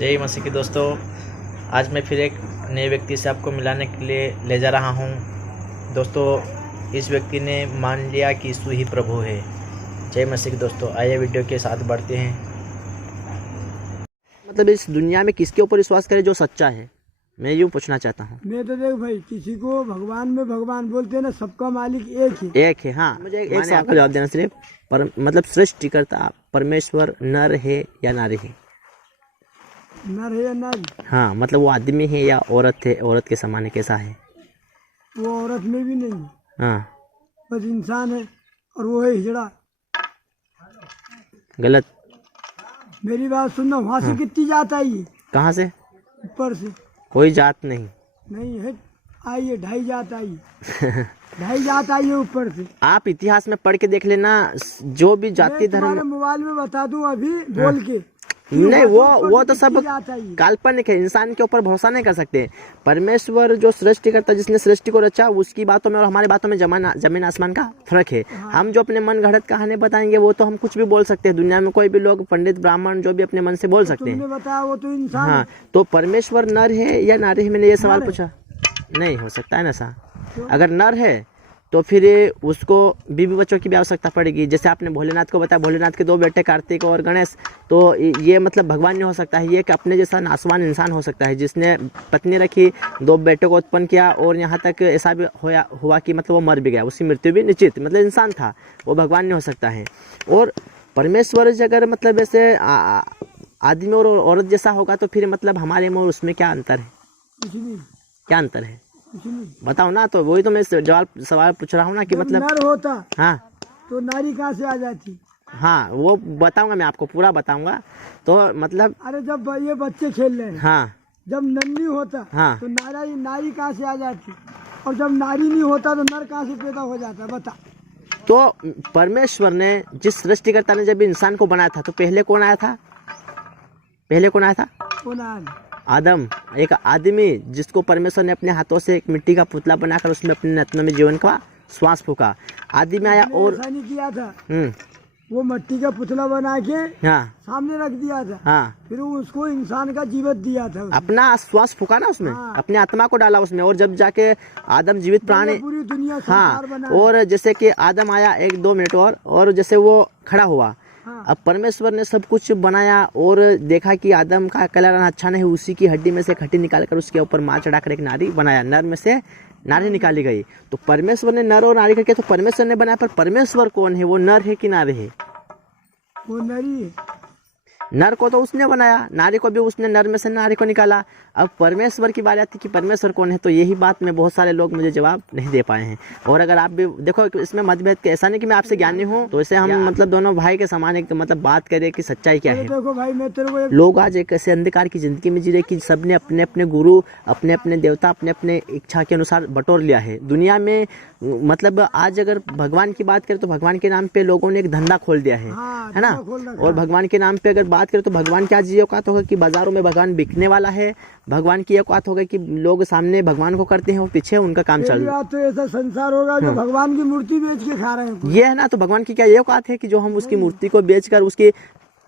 जय मसीह की दोस्तों, आज मैं फिर एक नए व्यक्ति से आपको मिलाने के लिए ले जा रहा हूँ। दोस्तों, इस व्यक्ति ने मान लिया कि यीशु ही प्रभु है। जय मसीह की दोस्तों, आइए वीडियो के साथ बढ़ते हैं। मतलब इस दुनिया में किसके ऊपर विश्वास करें जो सच्चा है, मैं यूँ पूछना चाहता हूँ। मैं तो देख भाई, किसी को भगवान में भगवान बोलते हैं ना, सबका मालिक एक है। एक है, हाँ। मुझे एक सवाल का जवाब देना सिर्फ मतलब सृष्टिकर्ता परमेश्वर नर है या नारी है? नर है या नारी? हाँ, मतलब वो आदमी है या औरत है? औरत के समान है, कैसा है वो? औरत में भी नहीं, हाँ, बस इंसान है। और वो है हिजड़ा। गलत। मेरी बात सुनना, वहाँ से कितनी जात आई है? कहाँ से? ऊपर से। कोई जात नहीं। नहीं है, आई है 2.5 जात आई है। 2.5 जात आई है ऊपर से। आप इतिहास में पढ़ के देख लेना, जो भी जाति धर्म। तुम्हारे मोबाइल में बता दूं अभी बोल के। नहीं, वो तो सब जात आई है। काल्पनिक है, इंसान के ऊपर भरोसा नहीं कर सकते। परमेश्वर जो सृष्टि करता, जिसने सृष्टि को रचा, उसकी बातों में और हमारी बातों में जमीन आसमान का फर्क है। हम जो अपने मन घड़त कहानी बताएंगे वो तो हम कुछ भी बोल सकते हैं। दुनिया में कोई भी लोग, पंडित ब्राह्मण, जो भी अपने मन से बोल सकते हैं। तुमने बताया वो तो इंसान हाँ, है। तो परमेश्वर नर है या नारी है, मैंने ये सवाल पूछा। नहीं हो सकता है ना ऐसा। अगर नर है तो फिर उसको बीवी बच्चों की भी आवश्यकता पड़ेगी। जैसे आपने भोलेनाथ को बताया, भोलेनाथ के 2 बेटे कार्तिक और गणेश, तो ये मतलब भगवान नहीं हो सकता है। ये कि अपने जैसा नासवान इंसान हो सकता है, जिसने पत्नी रखी, 2 बेटों को उत्पन्न किया, और यहाँ तक ऐसा भी हुआ कि मतलब वो मर भी गया, उसकी मृत्यु भी निश्चित, मतलब इंसान था, वो भगवान नहीं हो सकता है। और परमेश्वर अगर मतलब ऐसे आदमी और औरत जैसा होगा तो फिर मतलब हमारे में और उसमें क्या अंतर है? क्या अंतर है बताओ ना। तो वही तो मैं सवाल पूछ रहा हूँ ना कि मतलब नर होता हाँ तो नारी कहाँ से आ जाती? हाँ, वो बताऊंगा, मैं आपको पूरा बताऊंगा। तो मतलब अरे जब ये बच्चे खेल रहे हैं, हाँ, जब नन्ही होता हाँ, तो नारी कहाँ से आ जाती? और जब नारी नहीं होता तो नर कहाँ से पैदा हो जाता? बता। तो परमेश्वर ने, जिस सृष्टिकर्ता ने जब इंसान को बनाया था, तो पहले कौन आया था? कौन आया? आदम, एक आदमी जिसको परमेश्वर ने अपने हाथों से एक मिट्टी का पुतला बनाकर उसमें अपने नथनों में जीवन का श्वास फूका। आदमी आया और ऐसा नहीं किया था। वो मिट्टी का पुतला बना के हाँ, सामने रख दिया था। हाँ, फिर उसको इंसान का जीवन दिया था उसने। अपना श्वास फूका ना उसमें, हाँ। अपने आत्मा को डाला उसमें, और जब जाके आदम जीवित प्राणी, पूरी दुनिया हाँ, संसार बना। और जैसे कि आदम आया 1-2 मिनट और जैसे वो खड़ा हुआ। हाँ। अब परमेश्वर ने सब कुछ बनाया और देखा कि आदम का कलर अच्छा नहीं, उसी की हड्डी में से एक हड्डी निकालकर उसके ऊपर मार चढ़ाकर एक नारी बनाया, नर में से नारी निकाली गई। तो परमेश्वर ने नर और नारी करके तो परमेश्वर ने बनाया, पर परमेश्वर कौन है? वो नर है कि नारी है? वो नरी है। नर को तो उसने बनाया, नारी को भी उसने नर में से नारी को निकाला। अब परमेश्वर की बात आती कि परमेश्वर कौन है, तो यही बात में बहुत सारे लोग मुझे जवाब नहीं दे पाए हैं। और अगर आप भी देखो, इसमें मतभेद के, ऐसा नहीं कि मैं आपसे ज्ञानी हूँ, तो इसे हम मतलब दोनों भाई के समान एक मतलब बात करें कि सच्चाई क्या है। देखो भाई, मैं तेरे को लोग आज एक ऐसे अंधकार की जिंदगी में जी रहे कि सबने अपने अपने गुरु, अपने अपने देवता, अपने अपने इच्छा के अनुसार बटोर लिया है दुनिया में। मतलब आज अगर भगवान की बात करें तो भगवान के नाम पे लोगों ने एक धंधा खोल दिया है, हाँ, है ना। और भगवान के नाम पे अगर बात करें तो भगवान की आज ये औकात होगा कि बाजारों में भगवान बिकने वाला है। भगवान की औकात होगा कि लोग सामने भगवान को करते हैं और पीछे उनका काम चल रहा है। तो ऐसा संसार होगा जो भगवान की मूर्ति बेच के खा रहे हैं। ये है ना, तो भगवान की क्या ये औकात है कि जो हम उसकी मूर्ति को बेचकर उसकी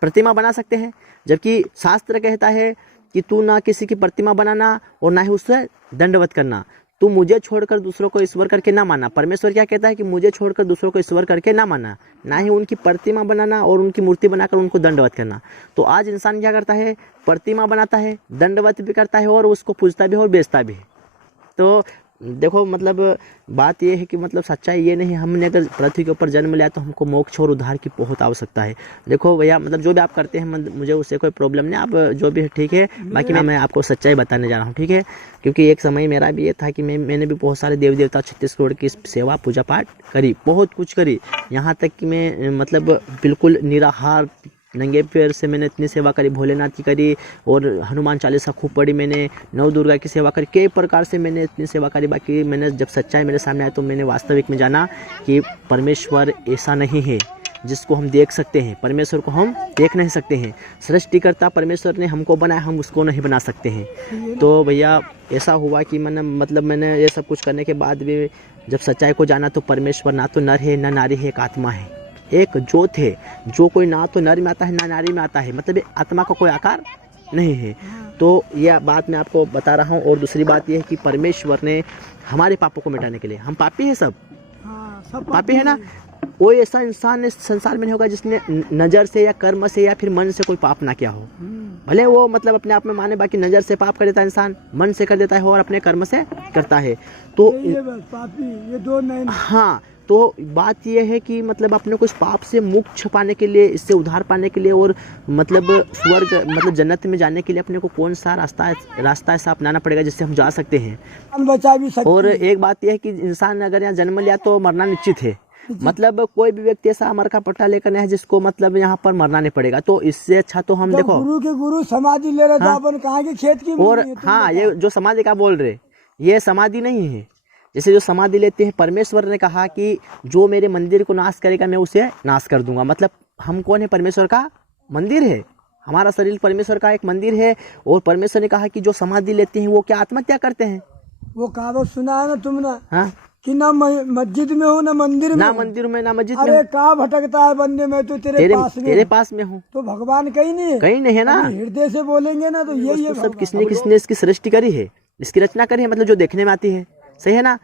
प्रतिमा बना सकते हैं? जबकि शास्त्र कहता है कि तू ना किसी की प्रतिमा बनाना और ना ही उससे दंडवत करना। तू मुझे छोड़कर दूसरों को ईश्वर करके ना माना। परमेश्वर क्या कहता है कि मुझे छोड़कर दूसरों को ईश्वर करके ना माना, ना ही उनकी प्रतिमा बनाना और उनकी मूर्ति बनाकर उनको दंडवत करना। तो आज इंसान क्या करता है? प्रतिमा बनाता है, दंडवत भी करता है और उसको पूजता भी है और बेचता भी है। तो देखो, मतलब बात ये है कि मतलब सच्चाई ये नहीं, हमने अगर पृथ्वी के ऊपर जन्म लिया तो हमको मोक्ष और उद्धार की बहुत आवश्यकता है। देखो भैया, मतलब जो भी आप करते हैं मुझे उससे कोई प्रॉब्लम नहीं, आप जो भी है ठीक है। बाकी मैं आपको सच्चाई बताने जा रहा हूँ, ठीक है। क्योंकि एक समय मेरा भी ये था कि मैंने भी बहुत सारे देवी देवता, छत्तीसगढ़ की सेवा पूजा पाठ करी, बहुत कुछ करी। यहाँ तक कि मैं मतलब बिल्कुल निराहार नंगे पैर से मैंने इतनी सेवा करी, भोलेनाथ की करी और हनुमान चालीसा खूब पढ़ी मैंने, नव दुर्गा की सेवा करी, कई प्रकार से मैंने इतनी सेवा करी। बाकी मैंने जब सच्चाई मेरे सामने आई तो मैंने वास्तविक में जाना कि परमेश्वर ऐसा नहीं है जिसको हम देख सकते हैं। परमेश्वर को हम देख नहीं सकते हैं। सृष्टिकर्ता परमेश्वर ने हमको बनाया, हम उसको नहीं बना सकते हैं। तो भैया ऐसा हुआ कि मैंने ये सब कुछ करने के बाद भी जब सच्चाई को जाना तो परमेश्वर ना तो नर है ना नारी है, एक आत्मा है, एक ज्योत है, जो कोई ना तो नर में आता है ना नारी में आता है। मतलब आत्मा का कोई आकार नहीं है। तो यह बात मैं आपको बता रहा हूँ। और दूसरी बात यह है कि परमेश्वर ने हमारे पापों को मिटाने के लिए, हम पापी हैं, सब हाँ, सब पापी है ना, कोई ऐसा इंसान इस संसार में नहीं होगा जिसने नज़र से या कर्म से या फिर मन से कोई पाप ना किया हो। भले वो मतलब अपने आप में माने, बाकी नज़र से पाप कर देता है इंसान, मन से कर देता है और अपने कर्म से करता है। तो ये बस पापी, ये दो नहीं। हाँ, तो बात यह है कि मतलब अपने को इस पाप से मुक्त पाने के लिए, इससे उद्धार पाने के लिए और मतलब स्वर्ग मतलब जन्नत में जाने के लिए अपने को कौन सा रास्ता ऐसा अपनाना पड़ेगा जिससे हम जा सकते हैं। हम बचा भी सकते। और एक बात यह है कि इंसान अगर यहाँ जन्म लिया तो मरना निश्चित है। मतलब कोई भी व्यक्ति ऐसा अमर का पट्टा लेकर नहीं है जिसको मतलब यहाँ पर मरना नहीं पड़ेगा। तो इससे अच्छा तो हम देखो, गुरु के गुरु समाधि ले रहे, हाँ, अपन कहाँ के खेत की और हाँ, ये जो समाधि का बोल रहे, ये समाधि नहीं है। जैसे जो समाधि लेते हैं, परमेश्वर ने कहा कि जो मेरे मंदिर को नाश करेगा मैं उसे नाश कर दूंगा। मतलब हम कौन है? परमेश्वर का मंदिर है, हमारा शरीर परमेश्वर का एक मंदिर है। और परमेश्वर ने कहा कि जो समाधि लेते हैं वो क्या आत्महत्या करते हैं। वो कहावत सुना है ना तुमने? हाँ, कि ना मस्जिद में हो ना मंदिर में, ना मंदिर में ना मस्जिद में। अरे कहाँ भटकता है बंदे, में तो तेरे पास में हूँ। तो भगवान कहीं नहीं है, कहीं नहीं है ना। हृदय से बोलेंगे ना तो यही है। सब किसने इसकी सृष्टि करी है, इसकी रचना करी है, मतलब जो देखने में आती है, सही है ना।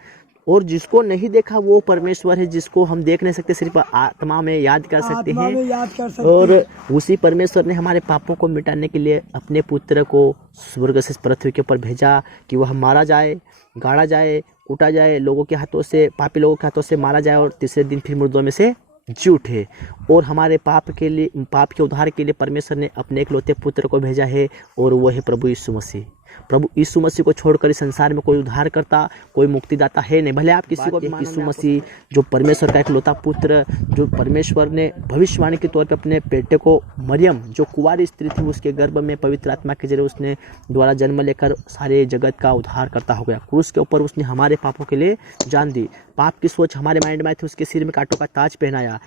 और जिसको नहीं देखा वो परमेश्वर है, जिसको हम देख नहीं सकते, सिर्फ आत्मा में याद कर सकते हैं। और उसी परमेश्वर ने हमारे पापों को मिटाने के लिए अपने पुत्र को स्वर्ग से पृथ्वी के ऊपर भेजा कि वह मारा जाए, गाड़ा जाए, कूटा जाए, लोगों के हाथों से, पापी लोगों के हाथों से मारा जाए और तीसरे दिन फिर मुर्दों में से जी उठे। और हमारे पाप के उद्धार के लिए परमेश्वर ने अपने एकलौते पुत्र को भेजा है, और वो है प्रभु यीशु मसीह। प्रभु यीशु मसीह को छोड़कर इस संसार में कोई उद्धार करता, कोई मुक्तिदाता है नहीं। भले आप किसी को, यीशु मसीह जो परमेश्वर का एकलौता पुत्र, जो परमेश्वर ने भविष्यवाणी के तौर पे अपने बेटे को, मरियम जो कुंवारी स्त्री थी, उसके गर्भ में पवित्र आत्मा के जरिए उसने द्वारा जन्म लेकर सारे जगत का उद्धार करता हो गया। क्रूस के ऊपर उसने हमारे पापों के लिए जान दी। पाप की सोच हमारे माइंड में आई थी, उसके सिर में कांटों का ताज पहनाया।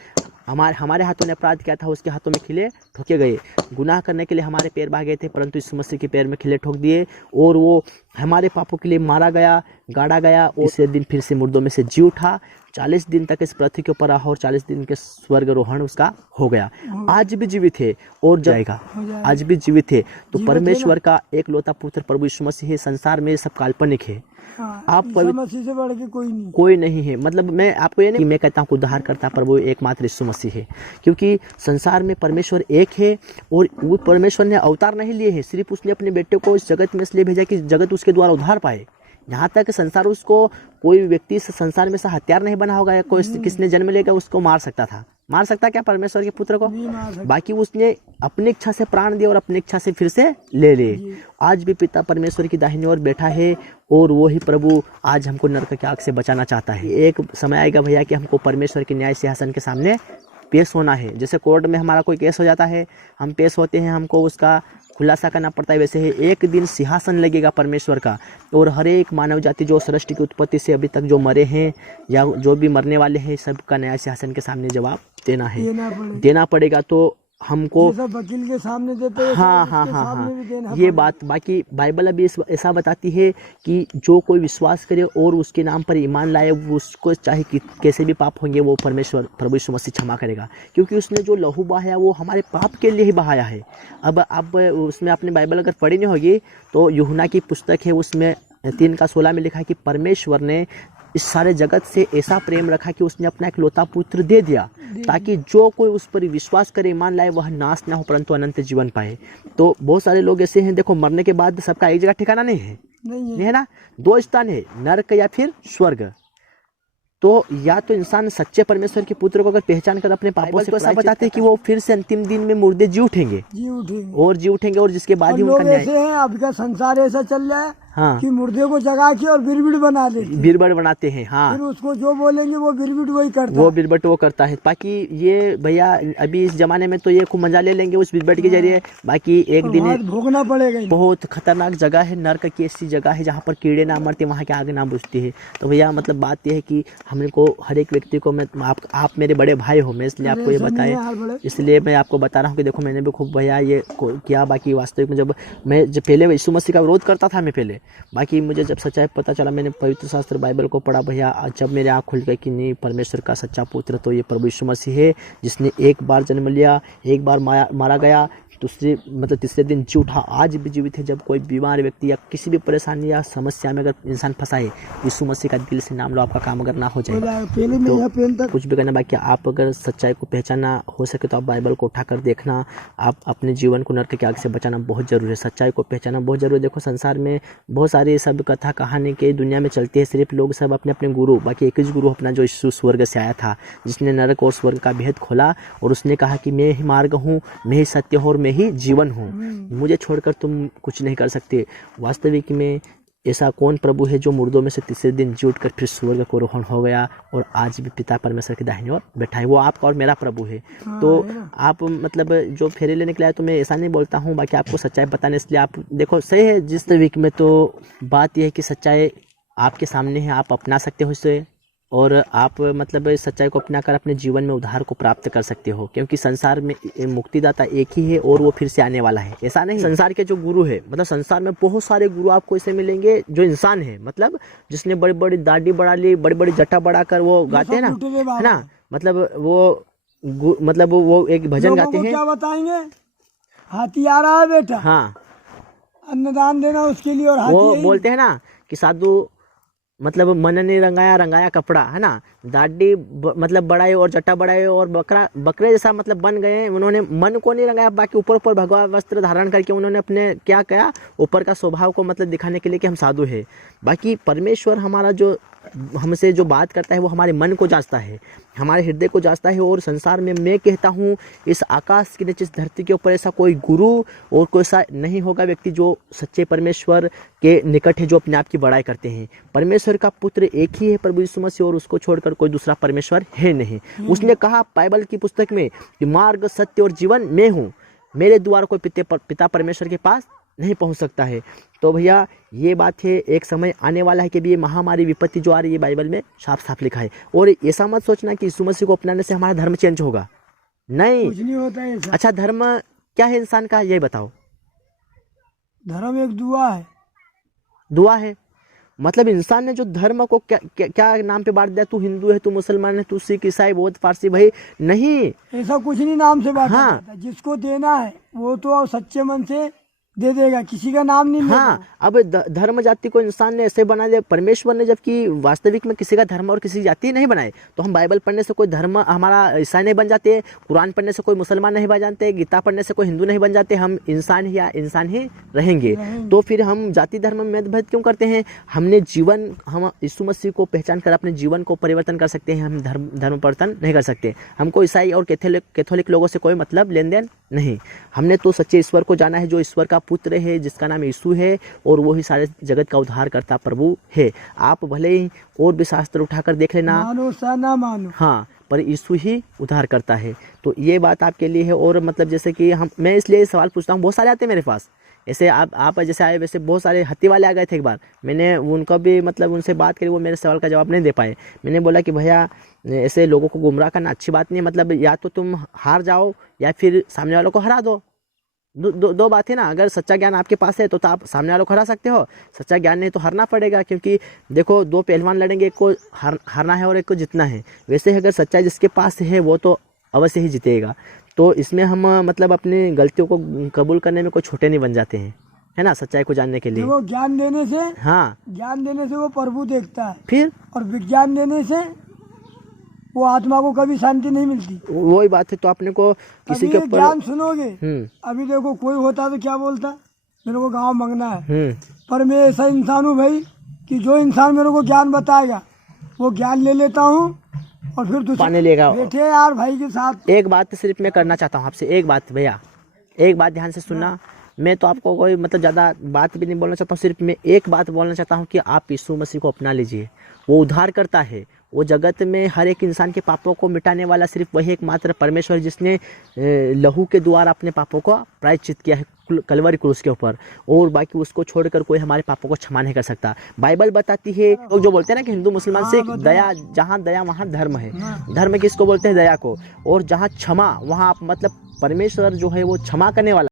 हमारे हाथों ने अपराध किया था, उसके हाथों में खिले ठोके गए। गुनाह करने के लिए हमारे पैर भागे थे, परंतु यीशु मसीह के पैर में खिले ठोक दिए। और वो हमारे पापों के लिए मारा गया, गाड़ा गया, और तीसरे दिन फिर से मुर्दों में से जी उठा। 40 दिन तक इस पृथ्वी के ऊपर रहा और 40 दिन के स्वर्गारोहण उसका हो गया। आज भी जीवित है और जाएगा, आज भी जीवित है। तो परमेश्वर का एकलौता पुत्र प्रभु यीशु मसीह है। संसार में सब काल्पनिक है। आप मसीह से बढ़ के कोई नहीं है। मतलब मैं आपको ये नहीं, मैं कहता हूँ उद्धार करता प्रभु एकमात्र यीशु मसीह है, क्योंकि संसार में परमेश्वर एक है। और वो परमेश्वर ने अवतार नहीं लिए हैं, सिर्फ उसने अपने बेटे को इस जगत में इसलिए भेजा कि जगत उसके द्वारा उद्धार पाए। यहाँ तक संसार उसको कोई व्यक्ति संसार में से हथियार नहीं बना होगा, या कोई किसने जन्म लेगा उसको मार सकता था। मार सकता क्या परमेश्वर के पुत्र को? बाकी उसने अपनी इच्छा से प्राण दिया और अपनी इच्छा से फिर से ले लिए। आज भी पिता परमेश्वर की दाहिनी ओर बैठा है, और वो ही प्रभु आज हमको नरक की आग से बचाना चाहता है। एक समय आएगा भैया कि हमको परमेश्वर के न्याय सिंहासन के सामने पेश होना है। जैसे कोर्ट में हमारा कोई केस हो जाता है, हम पेश होते हैं, हमको उसका खुलासा करना पड़ता है, वैसे ही एक दिन सिंहासन लगेगा परमेश्वर का। और हर एक मानव जाति जो सृष्टि की उत्पत्ति से अभी तक जो मरे हैं या जो भी मरने वाले हैं, सबका न्याय सिंहासन के सामने जवाब देना पड़ेगा। तो हमको वकील के सामने देते हैं, हाँ, ये बात। बाकी बाइबल अभी ऐसा बताती है कि जो कोई विश्वास करे और उसके नाम पर ईमान लाए, उसको चाहे कैसे भी पाप होंगे वो परमेश्वर प्रभु यीशु मसीह क्षमा करेगा, क्योंकि उसने जो लहू बहाया वो हमारे पाप के लिए ही बहाया है। अब उसमें आपने बाइबल अगर पढ़ी नहीं होगी तो यूहन्ना की पुस्तक है, उसमें 3:16 में लिखा है कि परमेश्वर ने इस सारे जगत से ऐसा प्रेम रखा कि उसने अपना एकलौता पुत्र दे दिया, ताकि जो कोई उस पर विश्वास करे, ईमान लाए, वह नाश ना हो परंतु अनंत जीवन पाए। तो बहुत सारे लोग ऐसे हैं, देखो मरने के बाद सबका एक जगह ठिकाना नहीं है ना, 2 स्थान है, नरक या फिर स्वर्ग। तो या तो इंसान सच्चे परमेश्वर के पुत्र को अगर पहचान कर अपने पापों से ऐसा बताते हैं कि वो फिर से अंतिम दिन में मुर्दे जी उठेंगे और जिसके बाद ही उनका न्याय। अब का संसार ऐसा चल रहा है, हाँ, कि मुर्दे को जगा के और बिरबिड़ बना लेते, बिरबड़ बनाते हैं। हाँ, फिर उसको जो बोलेंगे वो बिरबिड़ वही करता है, वो बिरबट वो करता है। बाकी ये भैया अभी इस जमाने में तो ये खूब मजा ले लेंगे उस बिरबट के जरिए, बाकी एक दिन भोगना पड़ेगा। बहुत खतरनाक जगह है, नरक की ऐसी जगह है जहाँ पर कीड़े ना मरते, वहाँ की आग ना बुझती है। तो भैया मतलब बात यह है कि हमको हर एक व्यक्ति को, मैं आप मेरे बड़े भाई हो, मैं इसलिए आपको ये बताए, इसलिए मैं आपको बता रहा हूँ कि देखो मैंने भी खूब भैया ये किया। बाकी वास्तविक में जब पहले यीशु मसीह का विरोध करता था मैं पहले, बाकी मुझे जब सच्चाई पता चला, मैंने पवित्र शास्त्र बाइबल को पढ़ा भैया, जब मेरे आँख खुल गई कि नहीं परमेश्वर का सच्चा पुत्र तो ये प्रभु यीशु मसीह है, जिसने एक बार जन्म लिया, एक बार मारा गया, दूसरे मतलब तीसरे दिन जी उठा, आज भी जीवित है। जब कोई बीमार व्यक्ति या किसी भी परेशानी या समस्या में अगर इंसान फंसा है, यीशु मसीह का दिल से नाम लो, आपका काम अगर ना हो जाए पहले में यह पेन तक कुछ भी करना बाकी। आप अगर सच्चाई को पहचानना हो सके तो आप बाइबल को उठाकर देखना। आप अपने जीवन को नरक के आग से बचाना बहुत जरूरी है, सच्चाई को पहचानना बहुत जरूरी है। देखो संसार में बहुत सारी सब कथा कहानी के दुनिया में चलती है, सिर्फ लोग सब अपने अपने गुरु, बाकी एक ही गुरु अपना जो यीशु स्वर्ग से आया था, जिसने नरक और स्वर्ग का भेद खोला और उसने कहा कि मैं ही मार्ग हूँ, मैं ही सत्य हूँ और मैं ही जीवन हूँ, मुझे छोड़कर तुम कुछ नहीं कर सकते। वास्तविक में ऐसा कौन प्रभु है जो मुर्दों में से तीसरे दिन जी उठकर फिर स्वर्ग को रोहण हो गया और आज भी पिता परमेश्वर की दाहिनी ओर बैठा है? वो आपका और मेरा प्रभु है। तो आप मतलब जो फेरे लेने के लिए तो मैं ऐसा नहीं बोलता हूँ, बाकी आपको सच्चाई बताने, इसलिए आप देखो सही है। जिस वीक में तो बात यह है कि सच्चाई आपके सामने है, आप अपना सकते हो इसे और आप मतलब सच्चाई को अपनाकर अपने जीवन में उद्धार को प्राप्त कर सकते हो, क्योंकि संसार में मुक्तिदाता एक ही है और वो फिर से आने वाला है। ऐसा नहीं संसार के जो गुरु है, मतलब संसार में बहुत सारे गुरु आपको ऐसे मिलेंगे जो इंसान है, मतलब जिसने बड़ी बड़ी दाढ़ी बढ़ा ली, बड़ी बड़ी जटा बढ़ाकर वो गाते हैं ना, है ना, मतलब वो एक भजन गाते हैं, क्या बताएंगे, हाथी आ रहा है बेटा, हाँ अन्नदान देना उसके लिए, और वो बोलते हैं ना कि साधु मतलब मन ने रंगाया रंगाया कपड़ा, है ना, दाढ़ी मतलब बढ़ाए और जट्टा बढ़ाए और बकरे जैसा मतलब बन गए। उन्होंने मन को नहीं रंगाया, बाकी ऊपर ऊपर भगवा वस्त्र धारण करके उन्होंने अपने क्या किया, ऊपर का स्वभाव को मतलब दिखाने के लिए कि हम साधु है। बाकी परमेश्वर हमारा जो हमसे जो बात करता है वो हमारे मन को जांचता है, हमारे हृदय को जांचता है। और संसार में मैं कहता हूँ इस आकाश के नीचे, इस धरती के ऊपर ऐसा कोई गुरु और कोई ऐसा नहीं होगा व्यक्ति जो सच्चे परमेश्वर के निकट है, जो अपने आप की बड़ाई करते हैं। परमेश्वर का पुत्र एक ही है, प्रभु यीशु मसीह, और उसको छोड़कर कोई दूसरा परमेश्वर है नहीं। उसने कहा बाइबल की पुस्तक में कि मार्ग सत्य और जीवन मैं हूँ, मेरे द्वारा कोई पिता परमेश्वर के पास नहीं पहुंच सकता है। तो भैया ये बात है, एक समय आने वाला है कि भी ये महामारी विपत्ति जो आ रही है बाइबल में साफ साफ लिखा है। और ऐसा मत सोचना कि यीशु मसीह को अपनाने से हमारा धर्म चेंज होगा, नहीं, कुछ नहीं होता है ऐसा। अच्छा धर्म क्या है इंसान का, ये बताओ। धर्म एक दुआ है, दुआ है, मतलब इंसान ने जो धर्म को क्या नाम पे बांट दिया, तू हिंदू है, तू मुसलमान है, तू सिख ईसाई बौद्ध पारसी, भाई नहीं, ऐसा कुछ नहीं नाम से बांटा हाँ। जाता। जिसको देना है वो तो सच्चे मन से दे देगा, किसी का नाम नहीं लेगा। हाँ, अब धर्म जाति को इंसान ने ऐसे बना दिया परमेश्वर ने, जबकि वास्तविक में किसी का धर्म और किसी जाति नहीं बनाए। तो हम बाइबल पढ़ने से कोई धर्म हमारा ईसाई नहीं बन जाते, कुरान पढ़ने से कोई मुसलमान नहीं बन जाते, गीता पढ़ने से कोई हिंदू नहीं बन जाते। हम इंसान ही या इंसान ही रहेंगे। तो फिर हम जाति धर्म में भेद क्यों करते हैं? हमने जीवन, हम यीशु मसीह को पहचान कर अपने जीवन को परिवर्तन कर सकते हैं, हम धर्म परिवर्तन नहीं कर सकते। हमको ईसाई और कैथोलिक लोगों से कोई मतलब लेन देन नहीं। हमने तो सच्चे ईश्वर को जाना है, जो ईश्वर का पुत्र है, जिसका नाम यीशु है, और वो ही सारे जगत का उद्धार करता प्रभु है। आप भले ही और भी शास्त्र उठाकर देख लेना, मानो सा ना मानो, हाँ, पर यीशु ही उद्धार करता है। तो ये बात आपके लिए है। और मतलब जैसे कि मैं इसलिए सवाल पूछता हूँ, बहुत सारे आते हैं मेरे पास, ऐसे आप जैसे आए वैसे बहुत सारे हत्ती वाले आ गए थे एक बार। मैंने उनका भी मतलब उनसे बात करी, वो मेरे सवाल का जवाब नहीं दे पाए। मैंने बोला कि भैया ऐसे लोगों को गुमराह करना अच्छी बात नहीं है, मतलब या तो तुम हार जाओ या फिर सामने वालों को हरा दो। दो बात है ना। अगर सच्चा ज्ञान आपके पास है तो आप सामने वालों को हरा सकते हो, सच्चा ज्ञान नहीं तो हारना पड़ेगा, क्योंकि देखो दो पहलवान लड़ेंगे, एक को हारना है और एक को जीतना है। वैसे अगर सच्चाई जिसके पास है वो तो अवश्य ही जीतेगा। तो इसमें हम मतलब अपनी गलतियों को कबूल करने में कोई छोटे नहीं बन जाते हैं, है ना, सच्चाई को जानने के लिए। वो ज्ञान देने से, हाँ, ज्ञान देने से वो प्रभु देखता है, फिर और विज्ञान देने से वो आत्मा को कभी शांति नहीं मिलती। वही बात है। तो आपने को किसी के ऊपर ज्ञान सुनोगे, अभी देखो कोई होता तो क्या बोलता, मेरे को गांव मांगना है, पर मैं ऐसा इंसान हूँ भाई कि जो इंसान मेरे को ज्ञान बताएगा वो ज्ञान ले लेता हूँ और फिर पाने लेगा। बैठे यार भाई के साथ। एक बात सिर्फ मैं करना चाहता हूँ आपसे, एक बात भैया, एक बात ध्यान से सुनना। मैं तो आपको कोई मतलब ज़्यादा बात भी नहीं बोलना चाहता हूँ, सिर्फ मैं एक बात बोलना चाहता हूँ कि आप यीशु मसीह को अपना लीजिए। वो उद्धार करता है, वो जगत में हर एक इंसान के पापों को मिटाने वाला सिर्फ वही एकमात्र परमेश्वर, जिसने लहू के द्वारा अपने पापों को प्रायश्चित किया है कलवरी क्रूस के ऊपर, और बाकी उसको छोड़कर कोई हमारे पापों को क्षमा नहीं कर सकता। बाइबल बताती है, लोग जो बोलते हैं ना कि हिंदू मुसलमान से दया, जहाँ दया वहाँ धर्म है। धर्म किसको बोलते हैं? दया को। और जहाँ क्षमा, वहाँ मतलब परमेश्वर जो है वो क्षमा करने वाला